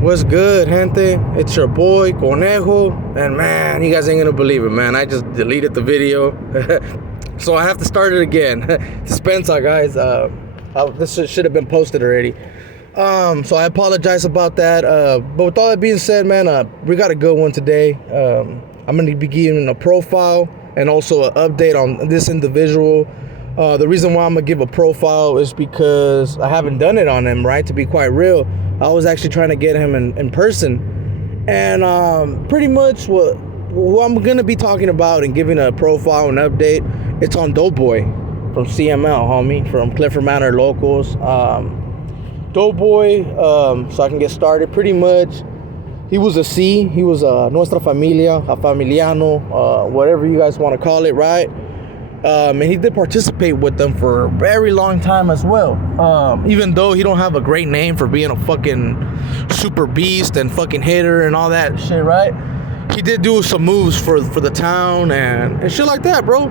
What's good, gente? It's your boy, Conejo. And man, you guys ain't gonna believe it, man. I just deleted the video. So I have to start it again. Dispensa, guys. This should have been posted already. So I apologize about that. But with all that being said, man, we got a good one today. I'm gonna be giving a profile and also an update on this individual. The reason why I'm gonna give a profile is because I haven't done it on him, right? To be quite real, I was actually trying to get him in person, and pretty much what I'm gonna be talking about and giving a profile and update. It's on Doughboy from CML, homie, from Clifford Manor locals. Doughboy, so I can get started. Pretty much, he was a C. He was a Nuestra familia, a familiano, whatever you guys want to call it, right? And he did participate with them for a very long time as well. Even though he don't have a great name for being a fucking super beast and fucking hitter and all that shit, right? He did do some moves for the town and shit like that, bro.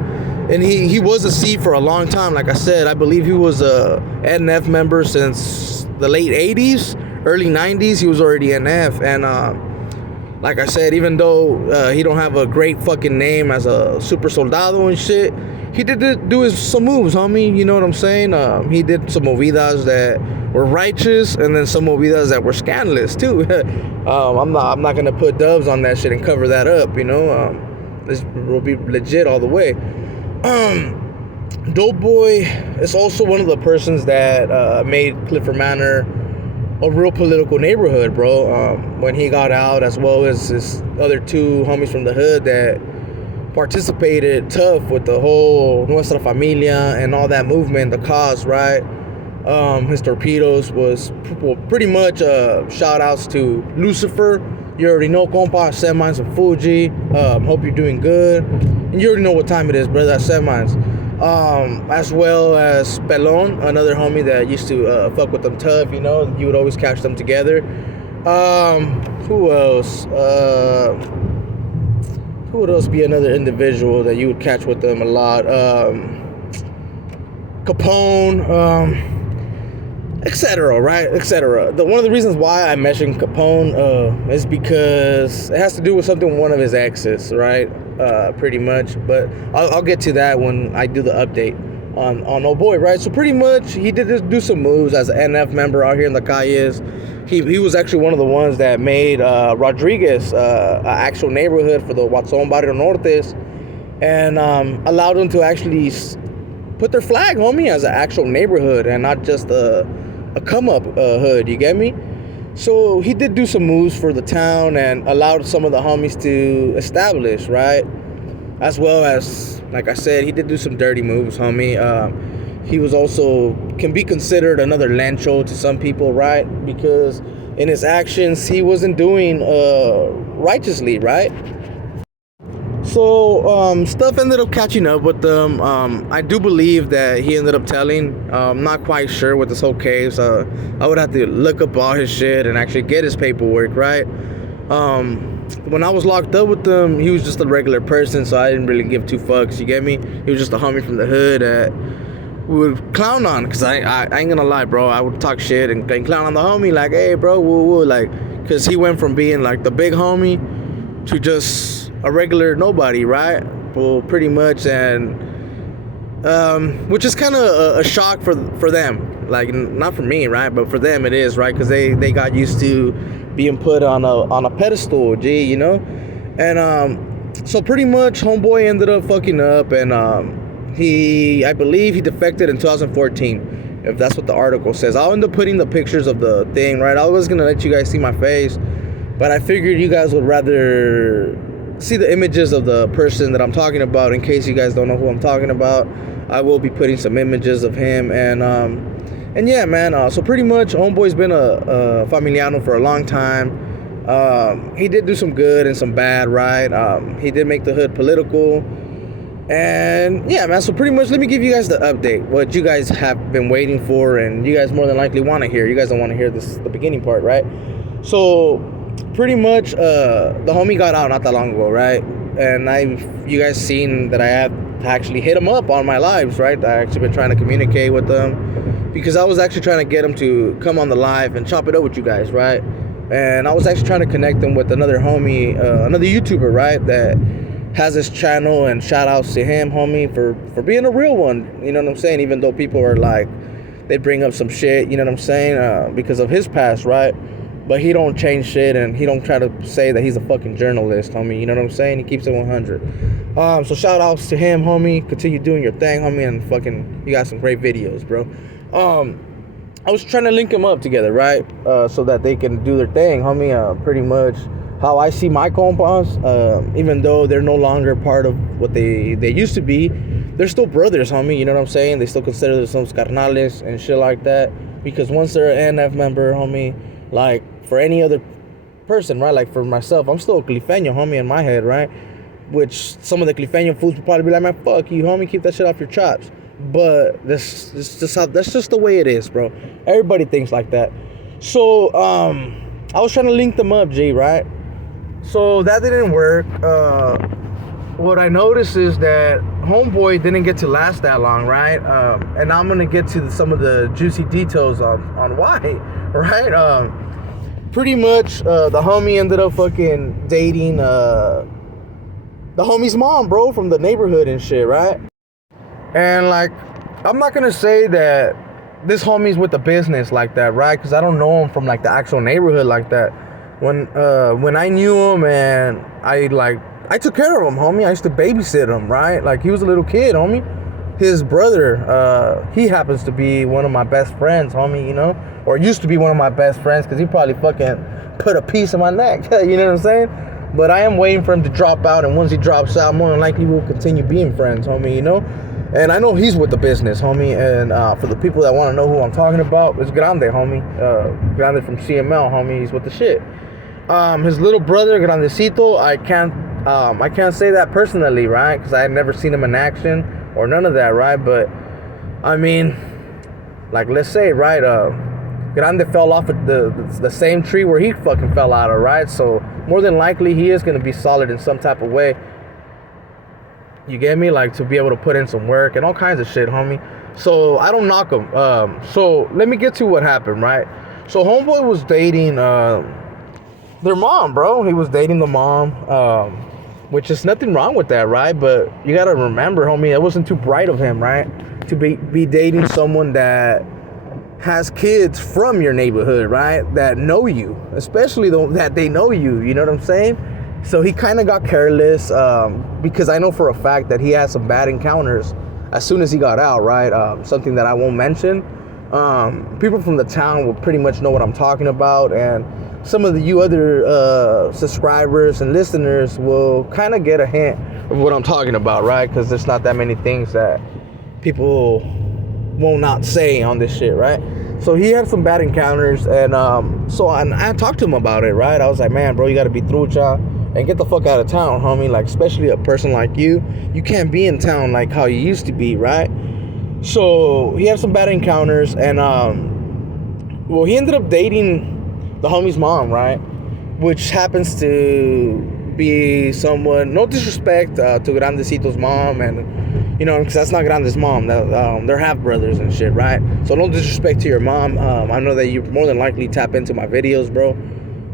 And he was a C for a long time. Like I said, I believe he was a NF member since the late 80s, early 90s. He was already NF. And like I said, even though he don't have a great fucking name as a super soldado and shit, he did do some moves, homie. You know what I'm saying? He did some movidas that were righteous, and then some movidas that were scandalous too. I'm not gonna put dubs on that shit and cover that up. You know, this will be legit all the way. Doughboy is also one of the persons that made Clifford Manor a real political neighborhood, bro. When he got out, as well as his other two homies from the hood that participated tough with the whole Nuestra familia and all that movement, the cause, right? His torpedoes was pretty much shout outs to Lucifer. You already know, compa, Semines and Fuji. Hope you're doing good. And you already know what time it is, brother, at Semines. As well as Pelon, another homie that used to fuck with them tough, you know. You would always catch them together. Who else? Who would else be another individual that you would catch with them a lot? Capone, etc., right? Etc. One of the reasons why I mentioned Capone is because it has to do with something with one of his exes, right? Pretty much. But I'll get to that when I do the update on Oh Boy, right? So pretty much he did do some moves as an NF member out here in the calles. He was actually one of the ones that made Rodriguez an actual neighborhood for the Watson Barrio Nortes, and allowed them to actually put their flag, homie, as an actual neighborhood and not just a come-up hood, you get me? So he did do some moves for the town and allowed some of the homies to establish, right? As well as, like I said, he did do some dirty moves, homie. He was also, can be considered another Lancho to some people, right? Because in his actions, he wasn't doing righteously, right? So stuff ended up catching up with them. I do believe that he ended up telling. I'm not quite sure with this whole case. I would have to look up all his shit and actually get his paperwork, right? When I was locked up with him, he was just a regular person, so I didn't really give two fucks, you get me? He was just a homie from the hood that we would clown on, because I ain't gonna lie, bro. I would talk shit and clown on the homie, like, hey, bro, woo, woo, like, because he went from being like the big homie to just a regular nobody, right? Well, pretty much, and which is kind of a shock for them, like, not for me, right? But for them it is, right? Because they got used to being put on a pedestal, G, you know? And so pretty much homeboy ended up fucking up, and I believe he defected in 2014, if that's what the article says. I'll end up putting the pictures of the thing, right? I was gonna let you guys see my face, but I figured you guys would rather see the images of the person that I'm talking about. In case you guys don't know who I'm talking about, I will be putting some images of him. And yeah, man, so pretty much homeboy's been a familiano for a long time. He did do some good and some bad, right? He did make the hood political. And yeah, man, so pretty much let me give you guys the update, what you guys have been waiting for, and you guys more than likely want to hear. You guys don't want to hear the beginning part, right? So pretty much the homie got out not that long ago, right? And you guys seen that I have actually hit him up on my lives, right? I actually been trying to communicate with them because I was actually trying to get him to come on the live and chop it up with you guys, right? And I was actually trying to connect him with another homie, another YouTuber, right, that has this channel, and shout outs to him, homie, for being a real one, you know what I'm saying? Even though people are like, they bring up some shit, you know what I'm saying, because of his past, right? But he don't change shit, and he don't try to say that he's a fucking journalist, homie, you know what I'm saying? He keeps it 100. So shout outs to him, homie. Continue doing your thing, homie, and fucking, you got some great videos, bro. I was trying to link them up together, right? So that they can do their thing, homie. Pretty much how I see my compas, even though they're no longer part of what they used to be, they're still brothers, homie, you know what I'm saying? They still consider themselves carnales and shit like that, because once they're an NF member, homie, like, for any other person, right, like for myself, I'm still a Clifeño, homie, in my head, right? Which some of the Clifeño fools would probably be like, man, fuck you, homie, keep that shit off your chops. But that's just the way it is, bro. Everybody thinks like that. So, I was trying to link them up, G, right? So that didn't work. What I noticed is that homeboy didn't get to last that long, right? And I'm gonna get to some of the juicy details on why, right? Pretty much, the homie ended up fucking dating the homie's mom, bro, from the neighborhood and shit, right? And like, I'm not gonna say that this homie's with the business like that, right? Because I don't know him from like the actual neighborhood like that. When I knew him, and I took care of him, homie. I used to babysit him, right? Like, he was a little kid, homie. His brother, he happens to be one of my best friends, homie, you know? Or used to be one of my best friends, because he probably fucking put a piece in my neck, you know what I'm saying? But I am waiting for him to drop out, and once he drops out, more than likely we'll continue being friends, homie, you know? And I know he's with the business, homie. And for the people that want to know who I'm talking about, it's Grande, homie. Grande from CML, homie. He's with the shit. His little brother, Grandecito, I can't say that personally, right? Because I had never seen him in action or none of that, right? But I mean, like, let's say, right? Grande fell off of the same tree where he fucking fell out of, right? So more than likely, he is gonna be solid in some type of way. You get me? Like, to be able to put in some work and all kinds of shit, homie. So I don't knock him. So let me get to what happened, right? So homeboy was dating their mom, bro. He was dating the mom, which is nothing wrong with that, right? But you gotta remember, homie, it wasn't too bright of him, right? To be dating someone that has kids from your neighborhood, right? That know you, especially that they know you. You know what I'm saying? So he kind of got careless, because I know for a fact that he had some bad encounters as soon as he got out, right? Something that I won't mention. People from the town will pretty much know what I'm talking about, and some of you other subscribers and listeners will kind of get a hint of what I'm talking about, right? Because there's not that many things that people will not say on this shit, right? So he had some bad encounters, and I talked to him about it, right? I was like, man, bro, you got to be trucha and get the fuck out of town, homie. Like, especially a person like you can't be in town like how you used to be, right? So he had some bad encounters, and well, he ended up dating the homie's mom, right? Which happens to be someone, no disrespect to Grandecito's mom, and you know, because that's not Grande's mom. They're half brothers and shit, right? So no disrespect to your mom. I know that you more than likely tap into my videos, bro.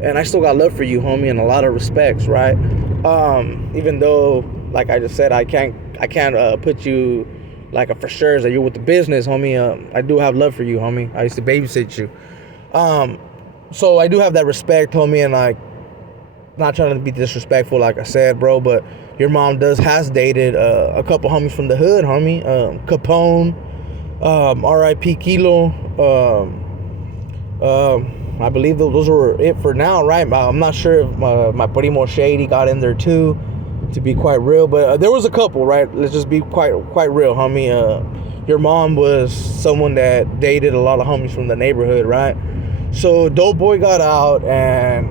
And I still got love for you, homie, and a lot of respects, right? Even though, like I just said, I can't put you like a for sure that you're with the business, homie. I do have love for you, homie. I used to babysit you. So I do have that respect, homie, and like, not trying to be disrespectful, like I said, bro, but your mom has dated a couple homies from the hood, homie. Capone, R.I.P. Kilo, I believe those were it for now, right? I'm not sure if my primo Shady got in there too, to be quite real, but there was a couple, right? Let's just be quite real, homie. Your mom was someone that dated a lot of homies from the neighborhood, right? So Doughboy got out, and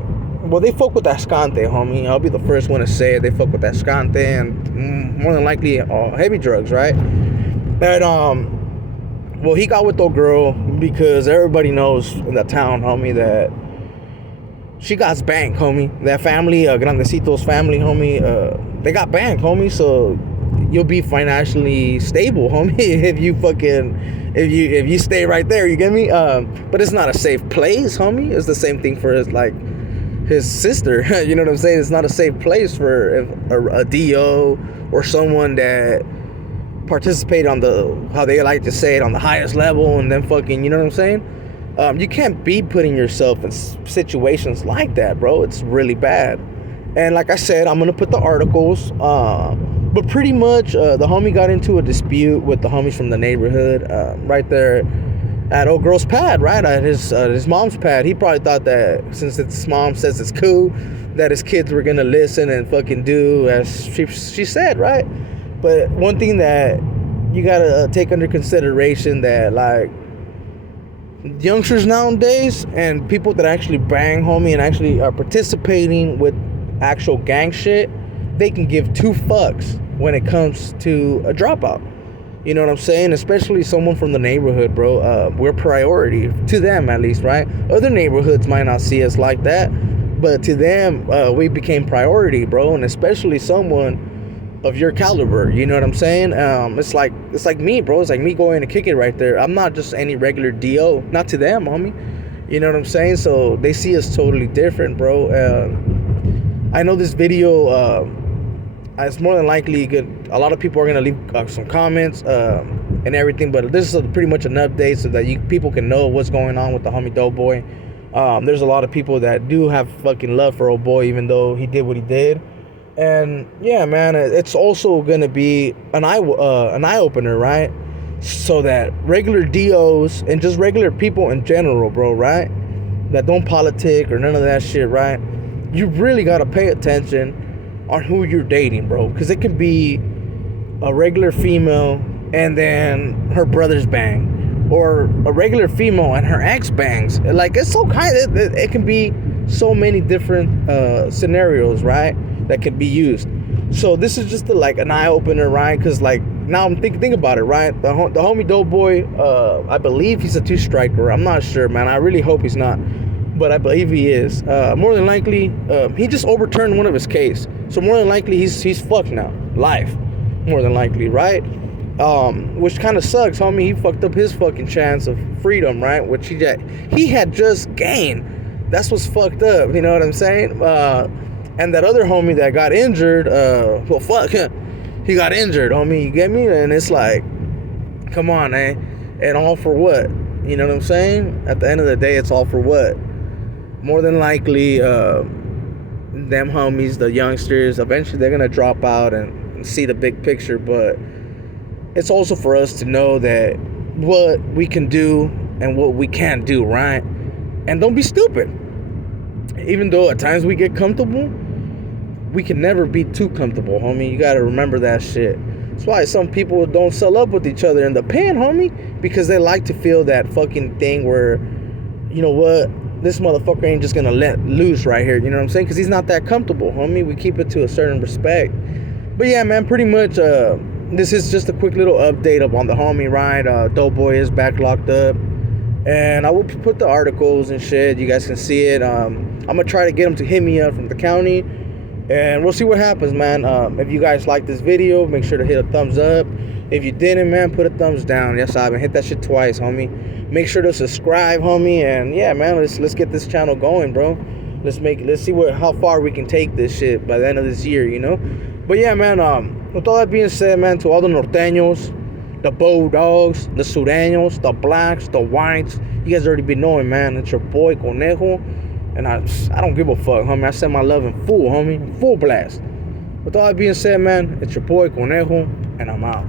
well, they fuck with that scante, homie. I'll be the first one to say it. They fuck with that scante, and more than likely heavy drugs, right? And well, he got with the girl because everybody knows in the town, homie, that she got banked, homie. That family, Grandecito's family, homie, they got banked, homie. So you'll be financially stable, homie, if you stay right there. You get me? But it's not a safe place, homie. It's the same thing for like his sister. You know what I'm saying? It's not a safe place for a DO or someone that participate on the, how they like to say it, on the highest level, and then fucking, you know what I'm saying? You can't be putting yourself in situations like that, bro. It's really bad. And like I said, I'm gonna put the articles. But pretty much, the homie got into a dispute with the homies from the neighborhood, right there at old girl's pad, right at his mom's pad. He probably thought that since his mom says it's cool, that his kids were gonna listen and fucking do as she said, right? But one thing that you gotta take under consideration, that like youngsters nowadays and people that actually bang, homie, and actually are participating with actual gang shit, they can give two fucks when it comes to a dropout. You know what I'm saying? Especially someone from the neighborhood, bro. We're priority to them, at least, right? Other neighborhoods might not see us like that, but to them, we became priority, bro. And especially someone of your caliber, you know what I'm saying? It's like me, bro. It's like me going to kick it right there. I'm not just any regular DO. Not to them, homie. You know what I'm saying? So they see us totally different, bro. I know this video, it's more than likely good. A lot of people are gonna leave some comments and everything, but this is pretty much an update so that people can know what's going on with the homie Doughboy. There's a lot of people that do have fucking love for old boy, even though he did what he did. And yeah, man, it's also gonna be an eye opener, right? So that regular DOs and just regular people in general, bro, right, that don't politic or none of that shit, right? You really gotta pay attention on who you're dating, bro, because it can be a regular female and then her brother's bang, or a regular female and her ex bangs. Like, it's so kind of, it can be so many different scenarios, right, that could be used. So this is just like an eye opener, right? Because like now I'm think about it, right? The homie Doughboy, I believe he's a 2-striker. I'm not sure, man. I really hope he's not, but I believe he is. More than likely, he just overturned one of his case. So more than likely, he's fucked now, life. More than likely, right? Which kind of sucks, homie. He fucked up his fucking chance of freedom, right? Which he had just gained. That's what's fucked up. You know what I'm saying? And that other homie that got injured, well, fuck, he got injured, homie. You get me? And it's like, come on, eh? And all for what? You know what I'm saying? At the end of the day, it's all for what? More than likely, them homies, the youngsters, eventually they're gonna drop out and see the big picture. But it's also for us to know that what we can do and what we can't do, right? And don't be stupid. Even though at times we get comfortable, we can never be too comfortable, homie. You gotta remember that shit. That's why some people don't sell up with each other in the pen, homie, because they like to feel that fucking thing where, you know what, this motherfucker ain't just gonna let loose right here. You know what I'm saying? Because he's not that comfortable, homie. We keep it to a certain respect. But yeah, man, pretty much this is just a quick little update up on the homie, right? Doughboy is back locked up, and I will put the articles and shit. You guys can see it. I'm gonna try to get him to hit me up from the county, and we'll see what happens, man. If you guys like this video, make sure to hit a thumbs up. If you didn't, man, put a thumbs down. Yes, I've been hit that shit twice, homie. Make sure to subscribe, homie, and yeah, man, let's get this channel going, bro. Let's see how far we can take this shit by the end of this year, you know. But yeah, man, with all that being said, man, to all the norteños, the Bulldogs, the Sureños, the Blacks, the Whites, you guys already been knowing, man. It's your boy Conejo, and I don't give a fuck, homie. I send my love in full, homie, full blast. With all that being said, man, it's your boy Conejo, and I'm out.